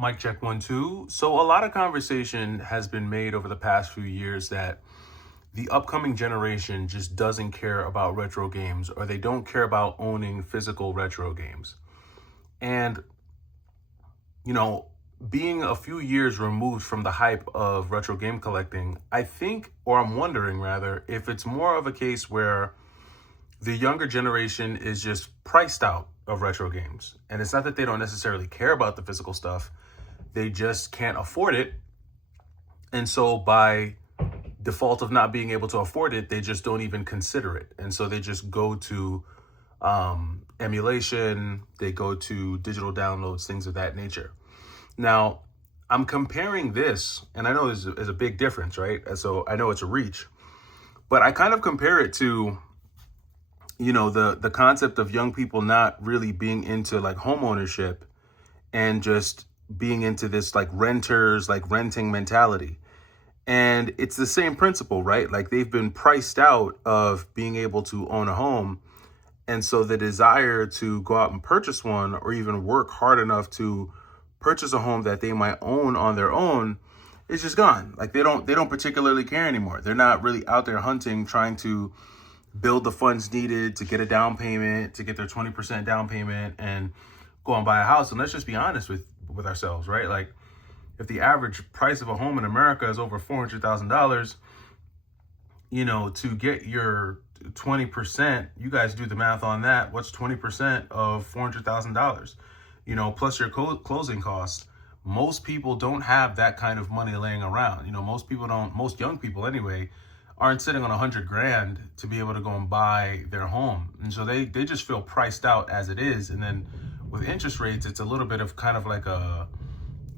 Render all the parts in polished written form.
Mic check 1 2. So a lot of conversation has been made over the past few years that the upcoming generation just doesn't care about retro games, or they don't care about owning physical retro games. And, you know, being a few years removed from the hype of retro game collecting, I think, or I'm wondering rather, if it's more of a case where the younger generation is just priced out of retro games. And it's not that they don't necessarily care about the physical stuff, they just can't afford it. And so by default of not being able to afford it, they just don't even consider it. And so they just go to emulation, they go to digital downloads, things of that nature. Now, I'm comparing this, and I know there's a big difference, right? So I know it's a reach, but I kind of compare it to, the concept of young people not really being into like home ownership and just being into this like renters, like renting mentality. And it's the same principle, right? Like they've been priced out of being able to own a home. And so the desire to go out and purchase one or even work hard enough to purchase a home that they might own on their own is just gone. Like they don't particularly care anymore. They're not really out there hunting, trying to build the funds needed to get a down payment, to get their 20% down payment and go and buy a house. And let's just be honest with ourselves, right? Like if the average price of a home in America is over $400,000, to get your 20%, you guys do the math on that. What's 20% of $400,000? Plus your closing costs. Most people don't have that kind of money laying around. Most young people anyway, aren't sitting on 100 grand to be able to go and buy their home. And so they just feel priced out as it is. And then with interest rates, it's a little bit of kind of like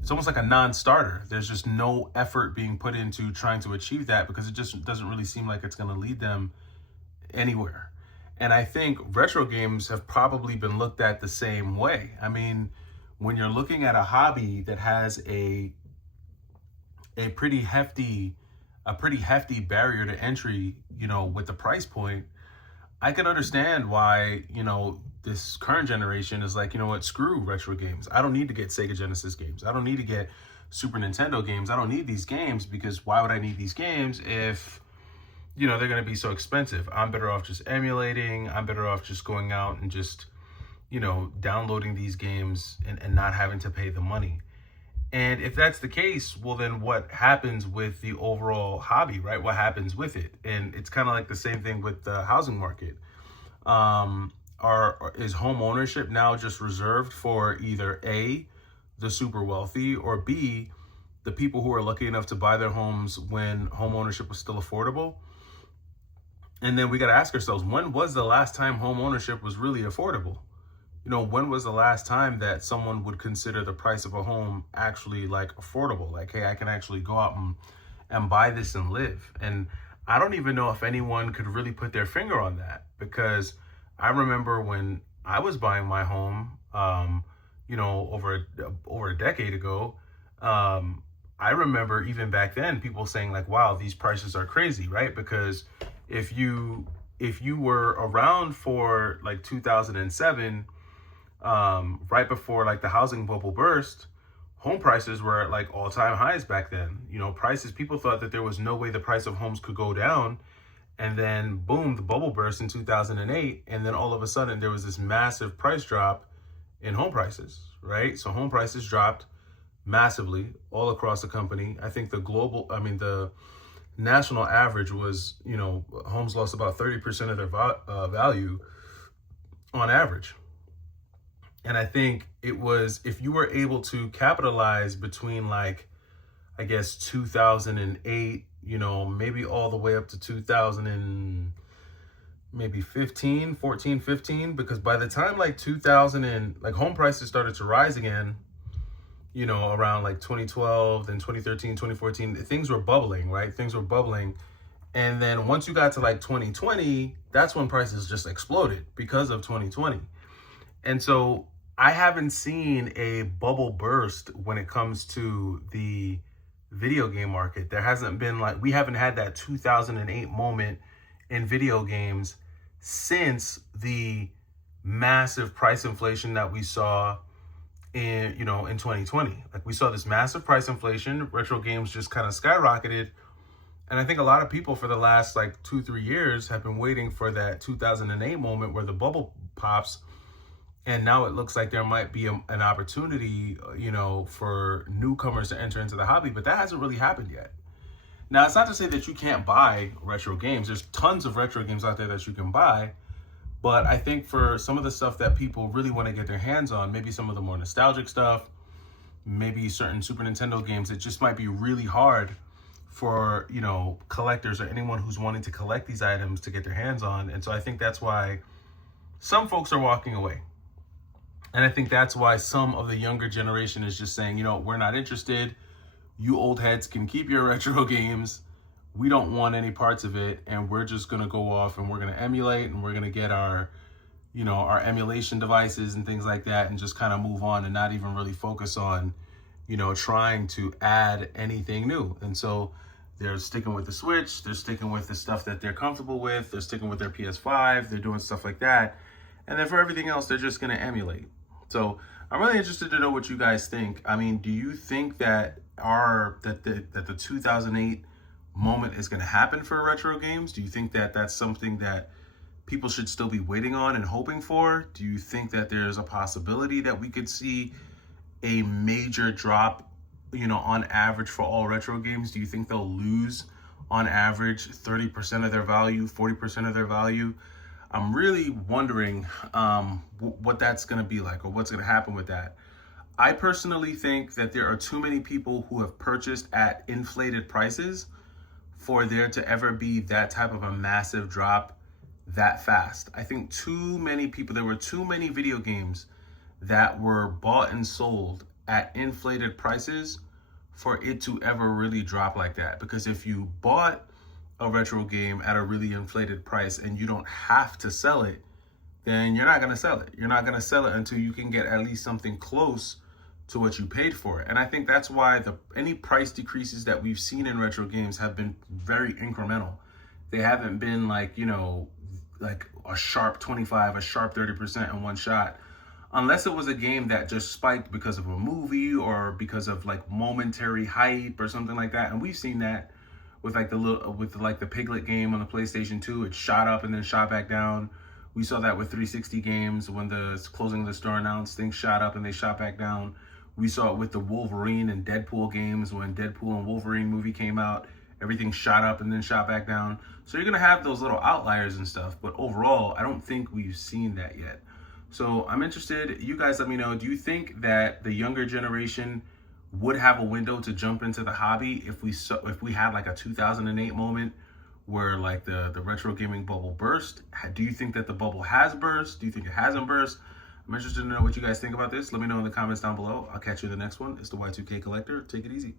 it's almost like a non-starter. There's just no effort being put into trying to achieve that because it just doesn't really seem like it's going to lead them anywhere. And I think retro games have probably been looked at the same way. I mean, when you're looking at a hobby that has a pretty hefty barrier to entry, with the price point, I can understand why, this current generation is like, you know what, screw retro games. I don't need to get Sega Genesis games. I don't need to get Super Nintendo games. I don't need these games because why would I need these games if, they're going to be so expensive? I'm better off just emulating. I'm better off just going out and just, downloading these games and not having to pay the money. And if that's the case, well, then what happens with the overall hobby, right? What happens with it? And it's kind of like the same thing with the housing market. Is home ownership now just reserved for either A, the super wealthy, or B, the people who are lucky enough to buy their homes when home ownership was still affordable? And then we got to ask ourselves, when was the last time home ownership was really affordable? When was the last time that someone would consider the price of a home actually like affordable? Like, hey, I can actually go out and buy this and live. And I don't even know if anyone could really put their finger on that, because I remember when I was buying my home, over a decade ago. I remember even back then people saying like, wow, these prices are crazy, right? Because if you were around for like 2007, right before like the housing bubble burst, home prices were at like all-time highs back then. People thought that there was no way the price of homes could go down. And then boom, the bubble burst in 2008. And then all of a sudden there was this massive price drop in home prices, right? So home prices dropped massively all across the company. I think the national average was, homes lost about 30% of their value on average. And I think it was, if you were able to capitalize between like, I guess 2008, maybe all the way up to 2000 and maybe 15, because by the time like 2000 and like home prices started to rise again, around like 2012, then 2013, 2014, things were bubbling, right? Things were bubbling. And then once you got to like 2020, that's when prices just exploded because of 2020. And so I haven't seen a bubble burst when it comes to the video game market. There hasn't been we haven't had that 2008 moment in video games since the massive price inflation that we saw in 2020. Like, we saw this massive price inflation, retro games just kind of skyrocketed. And I think a lot of people for the last like 2-3 years have been waiting for that 2008 moment where the bubble pops. And now it looks like there might be an opportunity, for newcomers to enter into the hobby, but that hasn't really happened yet. Now, it's not to say that you can't buy retro games. There's tons of retro games out there that you can buy. But I think for some of the stuff that people really want to get their hands on, maybe some of the more nostalgic stuff, maybe certain Super Nintendo games, it just might be really hard for, collectors or anyone who's wanting to collect these items to get their hands on. And so I think that's why some folks are walking away. And I think that's why some of the younger generation is just saying, we're not interested. You old heads can keep your retro games. We don't want any parts of it. And we're just going to go off and we're going to emulate, and we're going to get our emulation devices and things like that, and just kind of move on and not even really focus on, trying to add anything new. And so they're sticking with the Switch. They're sticking with the stuff that they're comfortable with. They're sticking with their PS5. They're doing stuff like that. And then for everything else, they're just going to emulate. So I'm really interested to know what you guys think. I mean, do you think that the 2008 moment is going to happen for retro games? Do you think that that's something that people should still be waiting on and hoping for? Do you think that there's a possibility that we could see a major drop, on average for all retro games? Do you think they'll lose on average 30% of their value, 40% of their value? I'm really wondering what that's going to be like, or what's going to happen with that. I personally think that there are too many people who have purchased at inflated prices for there to ever be that type of a massive drop that fast. I think there were too many video games that were bought and sold at inflated prices for it to ever really drop like that. Because if you bought a retro game at a really inflated price and you don't have to sell it, then you're not going to sell it. You're not going to sell it until you can get at least something close to what you paid for it. And I think that's why any price decreases that we've seen in retro games have been very incremental. They haven't been like a sharp 25, a sharp 30% in one shot. Unless it was a game that just spiked because of a movie or because of like momentary hype or something like that. And we've seen that with the Piglet game on the PlayStation 2. It shot up and then shot back down. We saw that with 360 games when the closing of the store announced, things shot up and they shot back down. We saw it with the Wolverine and Deadpool games when Deadpool and Wolverine movie came out. Everything shot up and then shot back down. So you're going to have those little outliers and stuff. But overall, I don't think we've seen that yet. So I'm interested. You guys let me know. Do you think that the younger generation would have a window to jump into the hobby if we had like a 2008 moment where like the retro gaming bubble burst? Do you think that the bubble has burst? Do you think it hasn't burst? I'm interested to know what you guys think about this. Let me know in the comments down below. I'll catch you in the next one. It's the Y2K Collector. Take it easy.